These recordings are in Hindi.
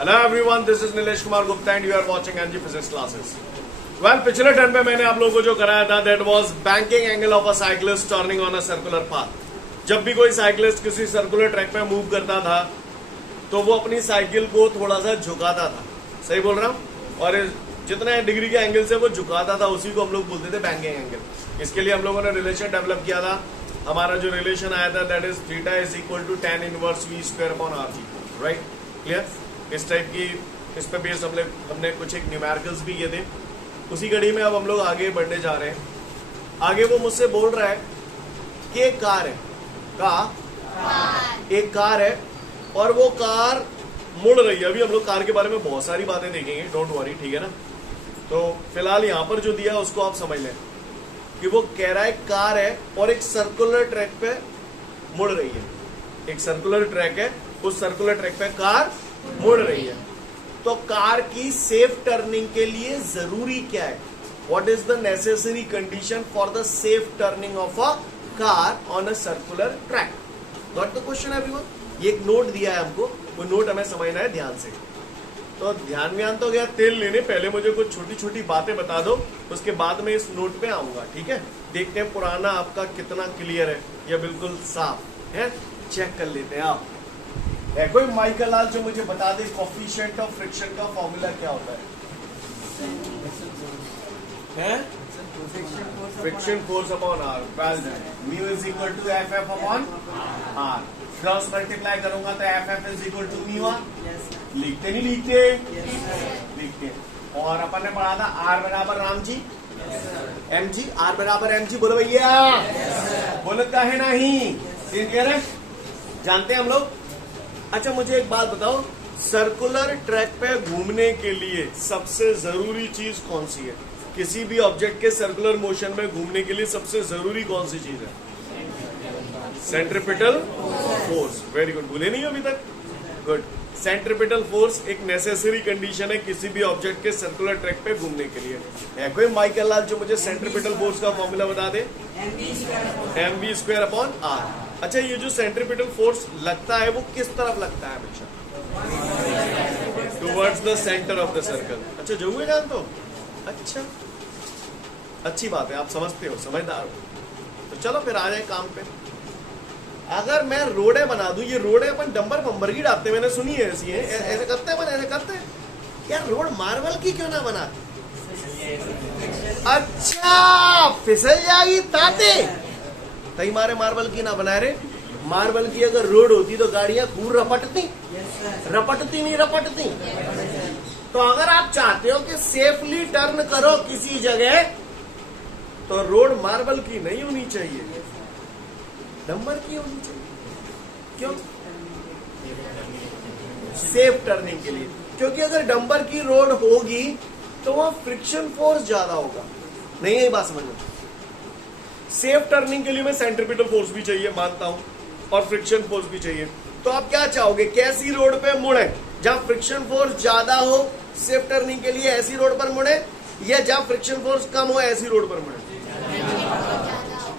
Hello everyone, this is Nilesh Kumar Gupta and you are watching NG physics classes. Well, पिछले टर्न पे मैंने आप लोगों को जो कराया था that was banking angle of a cyclist turning on a circular path. जब भी कोई साइक्लिस्ट किसी सर्कुलर ट्रैक पे मूव करता था तो वो अपनी साइकिल को थोड़ा सा झुकाता था। सही बोल रहा हूँ? और जितने डिग्री के एंगल से वो झुकाता था उसी को हम लोग बोलते थे बैंकिंग एंगल। इसके लिए हम लोगों ने रिलेशन डेवलप किया था। हमारा जो रिलेशन आया था that is theta is equal to tan inverse v square upon R. Right, clear? इस टाइप की इस पे बेस हमने कुछ एक न्यूमेरिकल्स भी किए थे। उसी घड़ी में अब हम लोग आगे बढ़ने जा रहे हैं। आगे वो मुझसे बोल रहा है कि एक कार है, एक कार है और वो कार मुड़ रही है। अभी हम लोग कार के बारे में बहुत सारी बातें देखेंगे, डोंट वरी, ठीक है ना? तो फिलहाल यहाँ पर जो दिया उसको आप समझ लें कि वो कह रहा है कार है और एक सर्कुलर ट्रैक पे मुड़ रही है। एक सर्कुलर ट्रैक है, उस सर्कुलर ट्रैक पे कार मुड़ रही है। तो कार की सेफ टर्निंग के लिए जरूरी क्या है? What is the necessary condition for the safe turning of a car on a circular track? Got the question everyone? ये एक नोट दिया है हमको, वो नोट हमें समझना है ध्यान से। तो ध्यान तो गया तेल लेने, पहले मुझे कुछ छोटी छोटी बातें बता दो, उसके बाद में इस नोट पे आऊंगा, ठीक है? देखते हैं पुराना आपका कितना क्लियर है या बिल्कुल साफ है, चेक कर लेते हैं। आप है कोई माइकल लाल जो मुझे बता दे कोफिशिएंट ऑफ फ्रिक्शन का फॉर्मूला क्या होता है? Friction force upon R, mu is equal to F F upon R. Cross multiply करूंगा तो F F is equal to mu R. लिखते नहीं लिखते? लिखते। और अपन ने पढ़ा था आर बराबर राम जी एम जी, आर बराबर एम जी। बोलो भैया, बोलो काहे नहीं? क्लियर है? जानते हैं हम लोग। अच्छा, मुझे एक बात बताओ, सर्कुलर ट्रैक पे घूमने के लिए सबसे जरूरी चीज कौन सी है? किसी भी ऑब्जेक्ट के सर्कुलर मोशन में घूमने के लिए सबसे जरूरी कौन सी चीज है? Centripetal force. वेरी गुड, भूले नहीं अभी तक? गुड। सेंट्रिपिटल फोर्स एक नेसेसरी कंडीशन है किसी भी ऑब्जेक्ट के सर्कुलर ट्रैक पे घूमने के लिए। है कोई माइकल लाल जो मुझे सेंट्रिपिटल फोर्स का फॉर्मूला बता दे? mv square upon R. अच्छा, ये जो सेंट्रिपिटल फोर्स लगता है वो किस तरफ लगता है हमेशा? Towards the centre of the circle. अच्छा, जो हुए जान तो अच्छा, अच्छी बात है, आप समझते हो, समझदार हो। तो चलो फिर आ जाए काम पे। अगर मैं रोडे बना दूं, ये रोडे अपन डंबर बम्बर की डालते, मैंने सुनी है ऐसी है, ऐसे करते हैं, ऐसे करते हैं यार। रोड मार्बल की क्यों ना बनाते? अच्छा, फिसल जाएगी ताते तई मारे मार्बल की ना बनाए रे। मार्बल की अगर रोड होती तो गाड़ियां खूब रपटती, रपटती नहीं रपटती। तो अगर आप चाहते हो कि सेफली टर्न करो किसी जगह तो रोड मार्बल की नहीं होनी चाहिए, डंबर की होनी चाहिए। क्यों? सेफ टर्निंग के लिए। क्योंकि अगर डंबर की रोड होगी तो वहां फ्रिक्शन फोर्स ज्यादा होगा। नहीं, यही बात समझ लो। सेफ टर्निंग के लिए मैं सेंट्रिपिटल फोर्स भी चाहिए, मानता हूं, और फ्रिक्शन फोर्स भी चाहिए। तो आप क्या चाहोगे? कैसी रोड पे मुड़े? जहां फ्रिक्शन फोर्स ज्यादा हो सेफ टर्निंग के लिए ऐसी रोड पर मुड़े, या जहां फ्रिक्शन फोर्स कम हो ऐसी रोड पर मुड़े?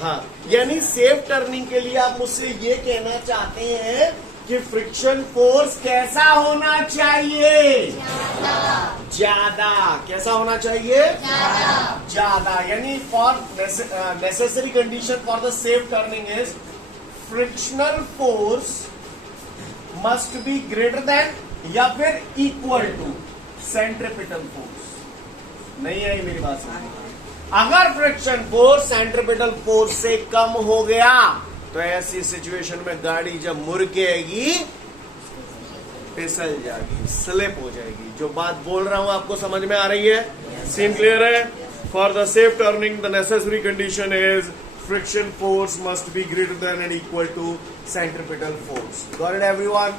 हाँ, यानी सेफ टर्निंग के लिए आप मुझसे ये कहना चाहते हैं कि फ्रिक्शन फोर्स कैसा होना चाहिए? ज्यादा। कैसा होना चाहिए? ज्यादा। यानी for necessary condition for the safe turning is frictional force must be greater then या फिर इक्वल टू सेंट्रिपिटल फोर्स। नहीं आई मेरी बात समझ? अगर फ्रिक्शन फोर्स सेंट्रिपिटल फोर्स से कम हो गया तो ऐसी सिचुएशन में गाड़ी जब मुड़केगी फिसल जाएगी, स्लिप हो जाएगी। जो बात बोल रहा हूं आपको समझ में आ रही है? सीन क्लियर है? For the safe turning the necessary condition is friction force must be greater than and equal to centripetal force. Got it everyone?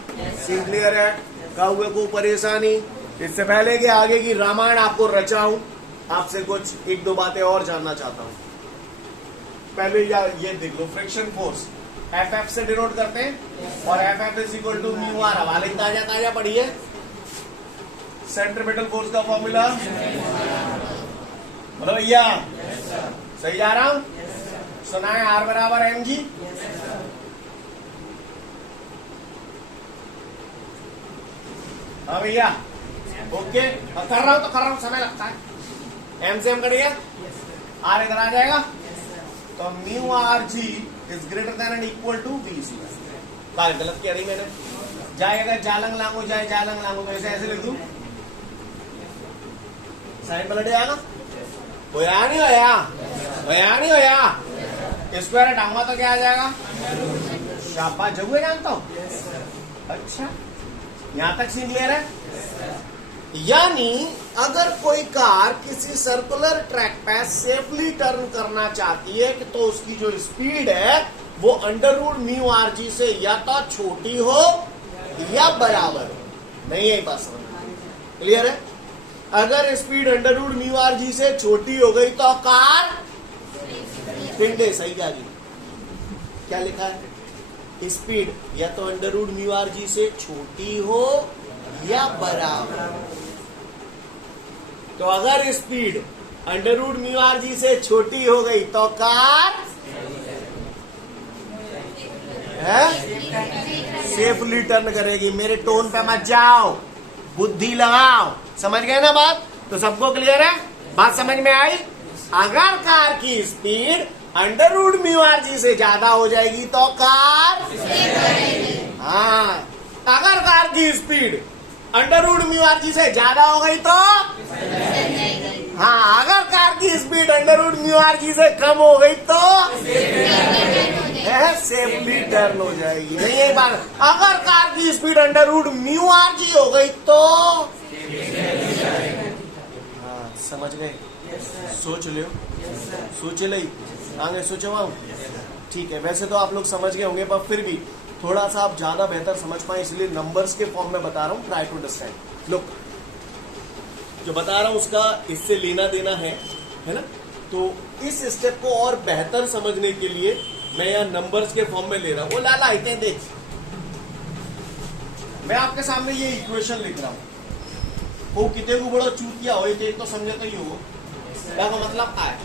Scene clear है? कहोगे को परेशानी? इससे पहले कि आगे की रामायण आपको रचाऊं, आपसे कुछ एक दो बातें और जानना चाहता हूं। पहले ये देख लो, फ्रिक्शन फोर्स एफ एफ से डिनोट करते हैं और F F is equal to mu R. हवाले ताजा ताजा पढ़िए। सेंट्रिपिटल फोर्स का फॉर्मूला बोलो भैया, सही जा रहा हूं? सुनाए आर बराबर एम जी। हाँ भैया, ओके कर रहा हूँ समय लगता है। एम से एम करिए, आर इधर आ जाएगा तो mu R G is greater than and equal to B C. गलत कह रही मैंने, जाएगा जालंग लांगो जाए जालंग लांगो, तो ऐसे लिख दूं, साइन पलट जाएगा। होया नहीं होया स्क्वायर हटाऊंगा तो क्या आ जाएगा? शाबाश, जरूर जानता हूं। अच्छा, यहां तक सीन क्लियर है। यानी अगर कोई कार किसी सर्कुलर ट्रैक पे सेफली टर्न करना चाहती है कि तो उसकी जो स्पीड है वो under root mu R G से या तो छोटी हो या बराबर हो। नहीं है बात समझ क्लियर है? अगर speed under root mu R G से छोटी हो गई तो कार पिंडे सही क्या क्या लिखा है? स्पीड या तो under root mu R G से छोटी हो या बराबर। तो अगर speed under root mu R G से छोटी हो गई तो कार सेफली टर्न करेगी। मेरे टोन पे मत जाओ, बुद्धि लगाओ। समझ गए ना बात? तो सबको क्लियर है? बात समझ में आई? अगर कार की speed under root mu R G से ज्यादा हो जाएगी तो कार हाँ, अगर कार की speed under root mu R G से ज्यादा हो गई तो हाँ, अगर कार की speed under root mu R G से कम हो गई तो सेफली टर्न हो जाएगी। नहीं यही बात। अगर कार की speed under root mu R G हो गई तो हाँ, समझ गए? सोच लो, सोच लो, आगे सोचो। ठीक है, वैसे तो आप लोग समझ गए होंगे, पर फिर भी थोड़ा सा आप ज्यादा बेहतर समझ पाए इसलिए नंबर्स के फॉर्म में बता रहा हूं। Try to understand. लुक, जो बता रहा हूं उसका इससे लेना देना है ना? तो इस स्टेप को और बेहतर समझने के लिए मैं यहाँ नंबर्स के फॉर्म में ले रहा हूं। वो लाला आते देख, मैं आपके सामने ये इक्वेशन लिख रहा हूं। वो कितने को बड़ा चूतिया हो तो समझे तो ही हो क्या का मतलब क्या है?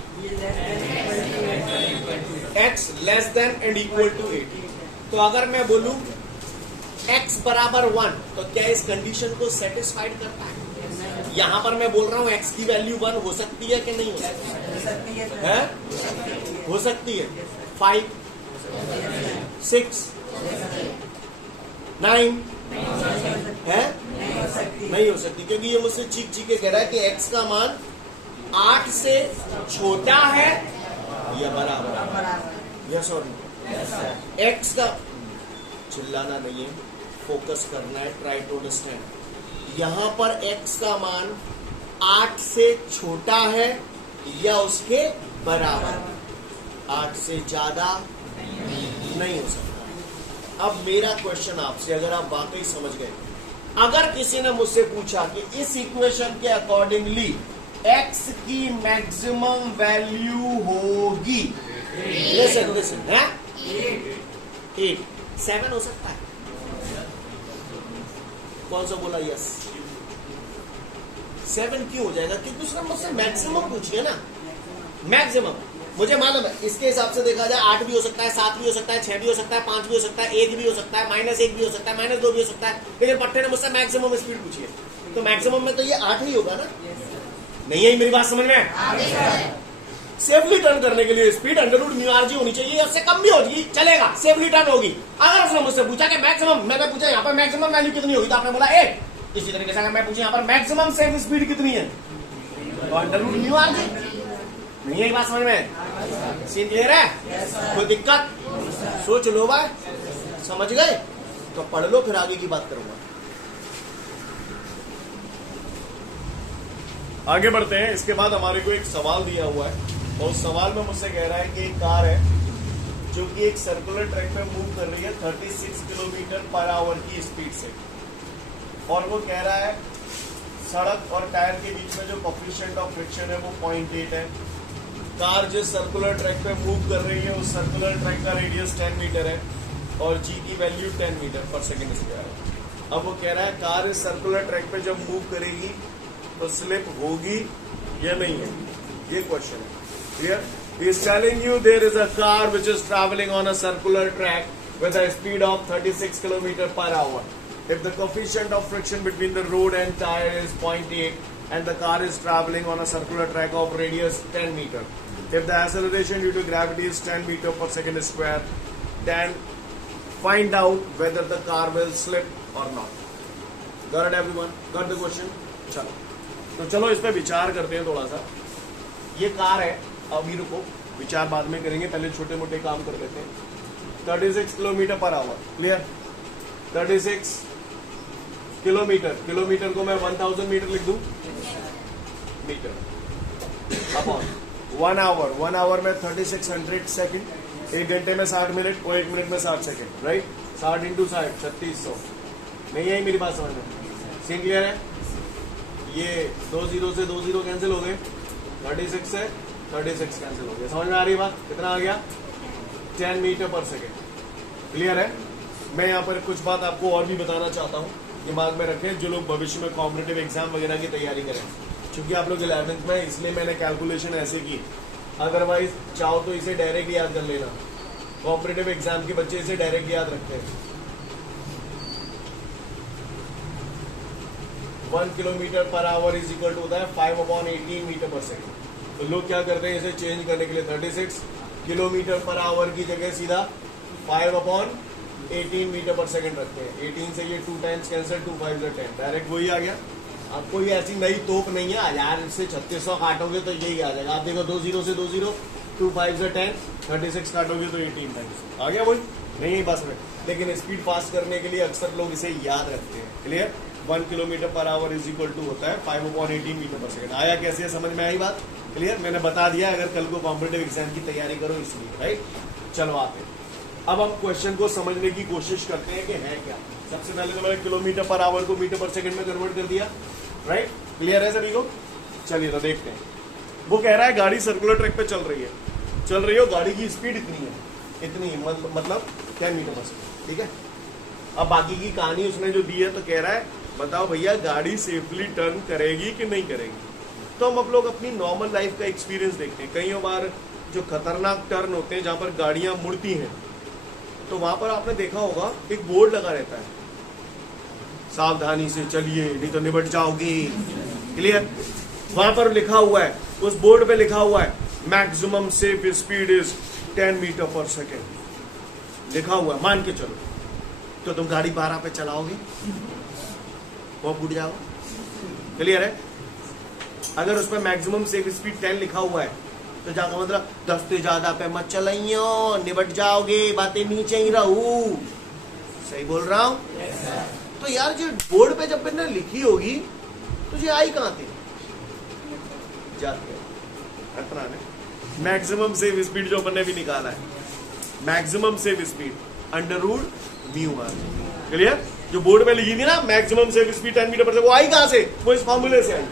x less than and equal to 8। तो अगर मैं बोलूं x बराबर 1 तो क्या इस कंडीशन को सेटिस्फाइड करता है? यहां पर मैं बोल रहा हूं x की वैल्यू 1 हो सकती है कि नहीं हो सकती है? हो सकती है। 5 6 9 है नहीं हो सकती, क्योंकि ये मुझसे चीख चीख के कह रहा है कि x का मान 8 से छोटा है या बराबर। यस और नो? x का चिल्लाना नहीं है, फोकस करना है। Try to understand. यहां पर x का मान 8 से छोटा है या उसके बराबर। 8 से ज्यादा नहीं हो सकता। अब मेरा क्वेश्चन आपसे, अगर आप वाकई समझ गए, अगर किसी ने मुझसे पूछा कि इस इक्वेशन के अकॉर्डिंगली x की मैक्सिमम वैल्यू होगी, लिसन है 8 7 हो सकता है। कौन सा बोला? यस 7 क्यों हो जाएगा? क्योंकि उसने मुझसे मैक्सिमम पूछी है ना। मैक्सिमम मुझे मालूम है, इसके हिसाब से देखा जाए 8 भी हो सकता है, 7 भी हो सकता है, 6 भी हो सकता है, 5 भी हो सकता है, 1 भी हो सकता है, -1 भी हो सकता है, -2 भी हो सकता है। लेकिन पट्टे ने मुझसे मैक्सिमम स्पीड पूछी है, तो मैक्सिमम में तो ये 8 ही होगा ना। नहीं है मेरी बात समझ में? सेफली टर्न करने के लिए speed under root mu R G होनी चाहिए, उससे कम भी होगी चलेगा, सेफली टर्न होगी। अगर उसने मुझसे पूछा कि मैक्सिमम, मैंने पूछा यहाँ पर मैक्सिमम वैल्यू कितनी होगी, तो आपने बोला 8। इसी तरीके से अगर मैं पूछूं यहाँ पर मैक्सिमम सेफ स्पीड कितनी है, तो under root mu R G. नहीं है बात समझ में? सीन क्लियर है? कोई दिक्कत? सोच लो भाई, समझ गए तो पढ़ लो, फिर आगे की बात करूंगा। आगे बढ़ते हैं। इसके बाद हमारे को एक सवाल दिया हुआ है, और उस सवाल में मुझसे कह रहा है कि एक कार है जो कि एक सर्कुलर ट्रैक पे मूव कर रही है 36 किलोमीटर पर आवर की स्पीड से, और वो कह रहा है सड़क और टायर के बीच में जो कोफिशिएंट ऑफ फ्रिक्शन है वो 0.8 है। कार जिस सर्कुलर ट्रैक पे मूव कर रही है उस सर्कुलर ट्रैक का रेडियस 10 मीटर है और जी की value 10 metre per second square है। अब वो कह रहा है कार इस सर्कुलर ट्रैक पे जब मूव करेगी तो स्लिप होगी या नहीं होगी, ये क्वेश्चन है। Clear? He is telling you there is a car which is traveling on a circular track with a speed of 36 km per hour. If the coefficient of friction between the road and tire is 0.8 and the car is traveling on a circular track of radius 10 meter, if the acceleration due to gravity is 10 meter per second square, then find out whether the car will slip or not. Got it everyone? Got the question? चलो तो चलो इस पे विचार करते हैं थोड़ा सा. ये कार है, अभी रुको, विचार बाद में करेंगे, पहले छोटे मोटे काम कर लेते हैं. 36 kilometre per our. Clear? 36 kilometre. Kilometre को मैं 1000 मीटर लिख दूं, मीटर अपॉन 1 आवर. 1 आवर में 3600 सेकंड. 1 घंटे में 60 मिनट और 1 मिनट में 60 सेकंड. राइट? 60 इंटू 60 3600. नहीं आई मेरी बात समझ में? सीन क्लियर है? ये 2 जीरो से 2 जीरो कैंसिल हो गए. 36 से 36 कैंसिल हो गया. समझ में आ रही बात? कितना आ गया? 10 मीटर पर सेकेंड. क्लियर है? मैं यहाँ पर कुछ बात आपको और भी बताना चाहता हूँ, दिमाग में रखें जो लोग भविष्य में कॉम्पिटिटिव एग्जाम वगैरह की तैयारी करें. क्योंकि आप लोग 11th में, इसलिए मैंने कैलकुलेशन ऐसे की. अदरवाइज चाहो तो इसे डायरेक्ट याद कर लेना. कॉम्पिटिटिव एग्जाम के बच्चे इसे डायरेक्ट याद रखते हैं. 1 kilometre per hour is equal to होता है 5/18 मीटर पर सेकेंड. तो लोग क्या करते हैं, इसे चेंज करने के लिए 36 किलोमीटर पर आवर की जगह सीधा 5/18 मीटर पर सेकेंड रखते हैं. 18 से ये 2 टाइम्स कैंसिल, 2 5 10, डायरेक्ट वही आ गया. अब कोई ऐसी नई तोप नहीं है, 1000 से 3600 काटोगे तो यही आ जाएगा. आप देखो 2 0 से 2 0, 2 5 से 10, 36 काटोगे तो 18 टाइम्स आ गया. वही नहीं है बस में. लेकिन स्पीड फास्ट करने के लिए अक्सर लोग इसे याद रखते हैं. Clear? 1 kilometre per hour is equal to होता है 5/18 मीटर पर सेकेंड. आया कैसे? समझ में आई बात? क्लियर? मैंने बता दिया अगर कल को कॉम्पिटिटिव एग्जाम की तैयारी करो इसलिए. राइट? चलो आते हैं. अब हम क्वेश्चन को समझने की कोशिश करते हैं कि है क्या. सबसे पहले तो मैंने किलोमीटर पर आवर को मीटर पर सेकंड में कन्वर्ट कर दिया. राइट? क्लियर है सभी को? चलिए तो देखते हैं. वो कह रहा है गाड़ी सर्कुलर ट्रैक पे चल रही हो, गाड़ी की स्पीड इतनी है, इतनी मतलब 10 मीटर पर सेकंड. ठीक है? अब बाकी की कहानी उसने जो दी है, तो कह रहा है बताओ भैया गाड़ी सेफली टर्न करेगी कि नहीं करेगी. तो हम अब लोग अपनी नॉर्मल लाइफ का एक्सपीरियंस देखते हैं. कई बार जो खतरनाक टर्न होते हैं जहां पर गाड़ियां मुड़ती हैं, तो वहां पर आपने देखा होगा एक बोर्ड लगा रहता है, सावधानी से चलिए नहीं तो निबट जाओगे. क्लियर? वहां पर लिखा हुआ है, उस बोर्ड पे लिखा हुआ है maximum safe speed is 10 metre per second लिखा हुआ है. मान के चलो तो तुम गाड़ी 12 पे चलाओगे, वो फूट जाओ. क्लियर है? अगर उस पर मैक्सिमम सेफ स्पीड 10 लिखा हुआ है तो जाकर मतलब 10 से ज्यादा पे मत चलाइयो, निबट जाओगे, बातें नीचे ही रहू. सही बोल रहा हूं? तो यार जो बोर्ड पे जब मैंने लिखी होगी तुझे आई कहां थी? जाते मैक्सिमम सेफ स्पीड जो अपन ने भी निकाला है, maximum safe speed √μr. Clear? जो बोर्ड पे लिखी थी ना मैक्सिमम सेफ स्पीड 10 मीटर पर सेकंड, वो आई कहां से? वो इस फॉर्मूले से आई.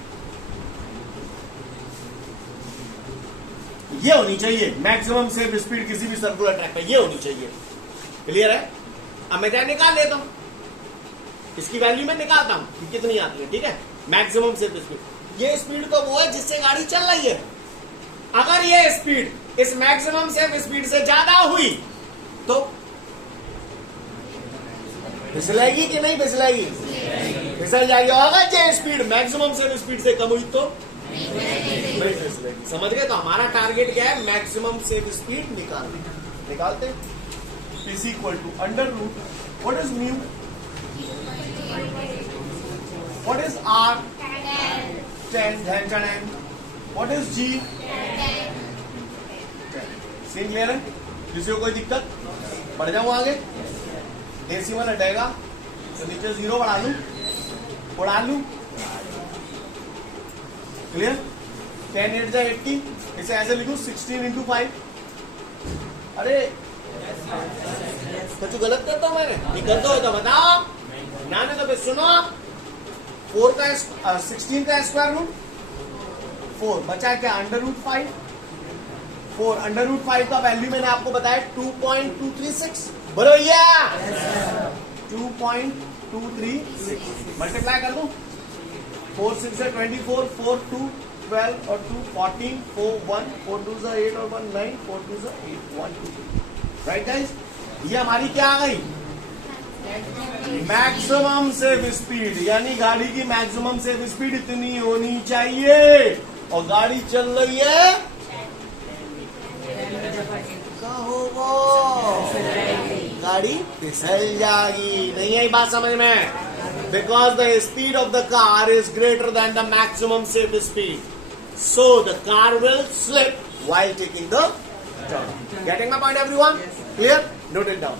ये होनी चाहिए मैक्सिमम सेफ स्पीड किसी भी सर्कुलर ट्रैक पे, ये होनी चाहिए. क्लियर है? अब मैं क्या निकाल लेता हूं, इसकी वैल्यू मैं निकालता हूं कि कितनी आती है. ठीक है? मैक्सिमम सेफ स्पीड, ये स्पीड तो वो है जिससे गाड़ी चल रही है. अगर ये स्पीड इस मैक्सिमम सेफ स्पीड से ज्यादा हुई तो फिसलेगी कि नहीं फिसलेगी? फिसल जाएगी. अगर ये स्पीड मैक्सिमम सेफ स्पीड से कम हुई तो नहीं फिसलेगी. समझ गए? तो हमारा टारगेट क्या है? मैक्सिमम सेफ स्पीड निकालते. Is equal to under root what is mu, what is R 10, what is G 10. Scene clear है? किसी को कोई दिक्कत? बढ़ जाऊं आगे? डेसिमल हटेगा तो नीचे 0 बढ़ा लू. क्लियर? 10 8 जा 80. इसे ऐसे लिखूं 16 इंटू 5. अरे कुछ गलत करता हूं मैंने? नहीं करता हो तो बताओ ना, तो फिर सुनो. 4 का 16 का स्क्वायर रूट 4 बचा क्या? √5. 4 √5 का वैल्यू मैंने आपको बताया 2.236. बोलो या 2.236 मल्टीप्लाई कर दूं. 4 6 से 24, 4 2 12 और 2 14, 4 1, 4 2 से 8 और 1 9, 4 2 से 8 1 2. Right guys? ये हमारी क्या आ गई? मैक्सिमम सेफ स्पीड, यानी गाड़ी की मैक्सिमम सेफ स्पीड इतनी होनी चाहिए, और गाड़ी चल रही है क्या होगा, गाड़ी फिसल जाएगी। नहीं आई बात समझ में? Because the speed of the car is greater then the maximum safe speed, so the car will slip while taking the turn. Getting my point, everyone? Clear? Note it down.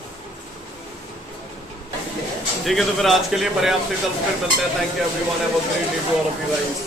ठीक है, तो फिर आज के लिए पर्याप्त है, कल फिर मिलते हैं। Thank you everyone, have a great day to all of you guys.